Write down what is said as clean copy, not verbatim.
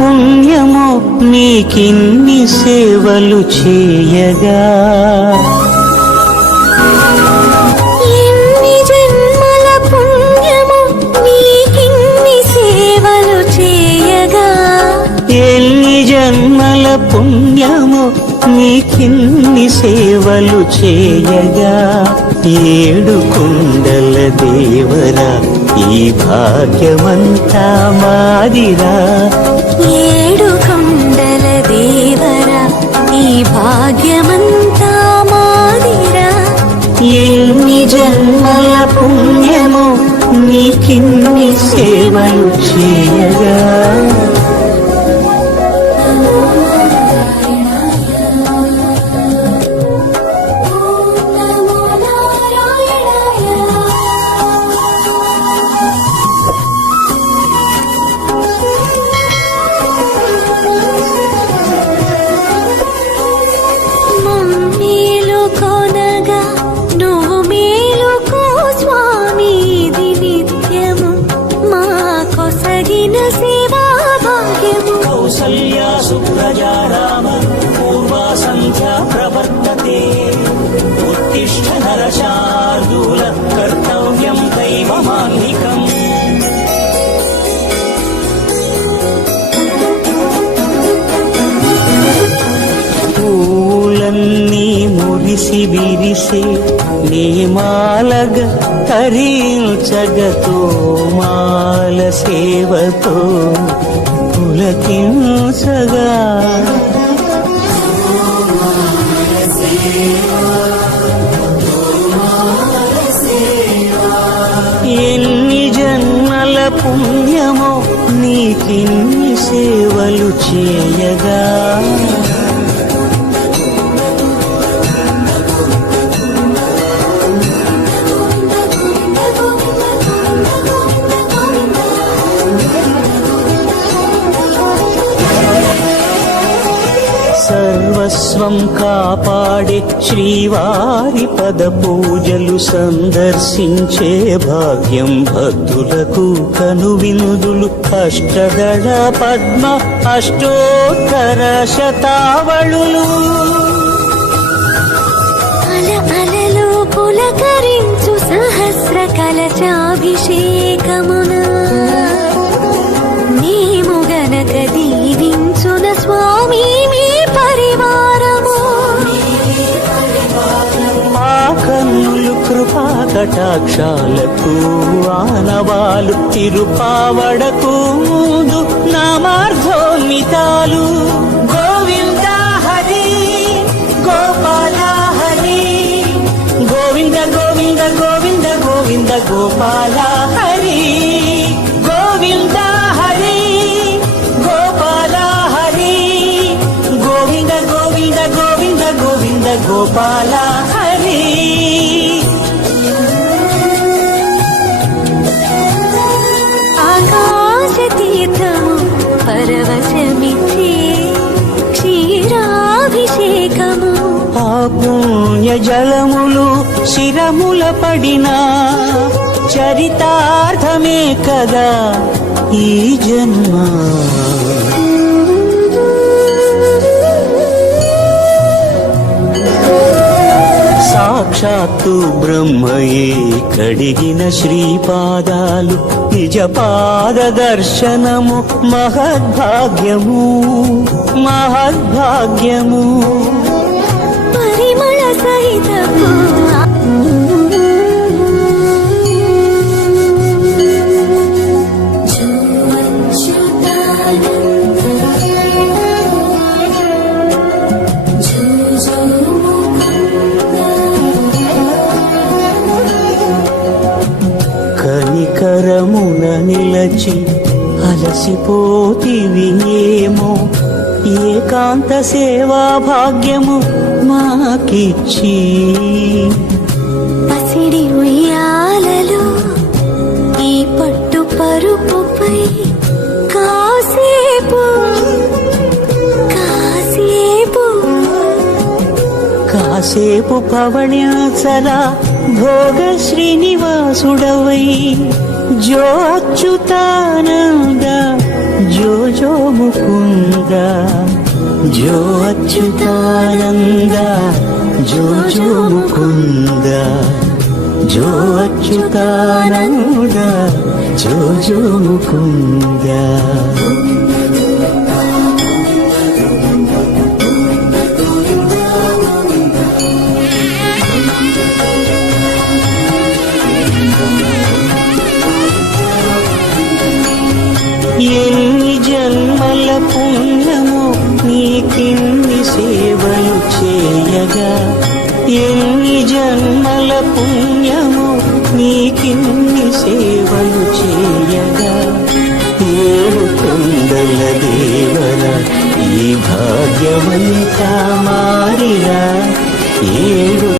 పుణ్యమో నీకిన్ని సేవలు చేయగా. ఎన్ని జన్మల పుణ్యమో నీకిన్ని సేవలు చేయగా. ఎన్ని జన్మల పుణ్యమో నీకిన్ని సేవలు చేయగా. ఏడు కొండల దేవరా ఈ భాగ్యమంతా మాదిరా. ఏడు కొండల దేవరా ఈ భాగ్యమంతా మాదిరా. ఎన్ని జన్మల పుణ్యమో నీకిన్ని సేవలు చేయగా. సుప్రజారామ పూర్వా సంధ్యా ప్రవర్తతే. ఉత్తిష్ఠ నరశార్దూల కర్తవ్యం దైవమాన్నికం. పూలన్నీ మురిసి విరిసే నేమాలగ తరించగతో మాల సేవతో పులకించగా. ఎన్ని జన్మల పుణ్యమో నీకిన్ని సేవలు చేయగా. సర్వస్వం కాపాడే శ్రీవారి పద పూజలు సందర్శించే భాగ్యం భక్తులకు కనువినుదులు. అష్టదళ పద్మ అష్టోత్తర శతావళులు అలలు పులకరించు సహస్ర కలచాభిషేకమున నీము గనక దీవించున స్వామి మీ పరివారము. ఆ కన్నులు కృపా కటాక్షాలకు ఆనవాలు తిరుపావడకు ముందు నామార్థోన్మితాలు. గోవింద హరి గోపాల హరి గోవింద గోవింద గోవింద గోవింద గోపాల హరి. గోవింద హరి గోపాల హరి గోవింద గోవింద గోవింద గోవింద గోపాల హరి. ఆకాశ తీర్థము పరవశమిచ్చే క్షీరాభిషేకము. ఆ పుణ్య జలములు శిరముల పడినా చరితార్థమే కదా ఈ జన్మ. సాక్షాత్తు బ్రహ్మయే కడిగిన శ్రీపాదాలు నిజ పాద దర్శనము మహద్భాగ్యము మహద్భాగ్యము. పరిమళ సహితము కనికరమున నిలచి అలసిపోతివి ఏమో. ఏకాంత సేవా భాగ్యము మాకిచ్చి పసిడి ఉయ్యాలలో ఈ పట్టు పరుపుపై కాసేపు కాసేపు కాసేపు పవణ్యాచలా భోగ శ్రీనివాసుడవై జో అచ్యుతానంద జో జో ముకుంద జో అచ్యుతానంద జో జో ముకుంద జో అచ్యుతానంద జో జో ముకుంద ఎన్ని జన్మల పుణ్యమో నీకిన్ని సేవలు చేయగా ఎన్ని జన్మల పుణ్యమో నీకిన్ని సేవలు చేయగా ఏడు కొండల దేవర ఈ భాగ్యవంతా మారిరా ఏడు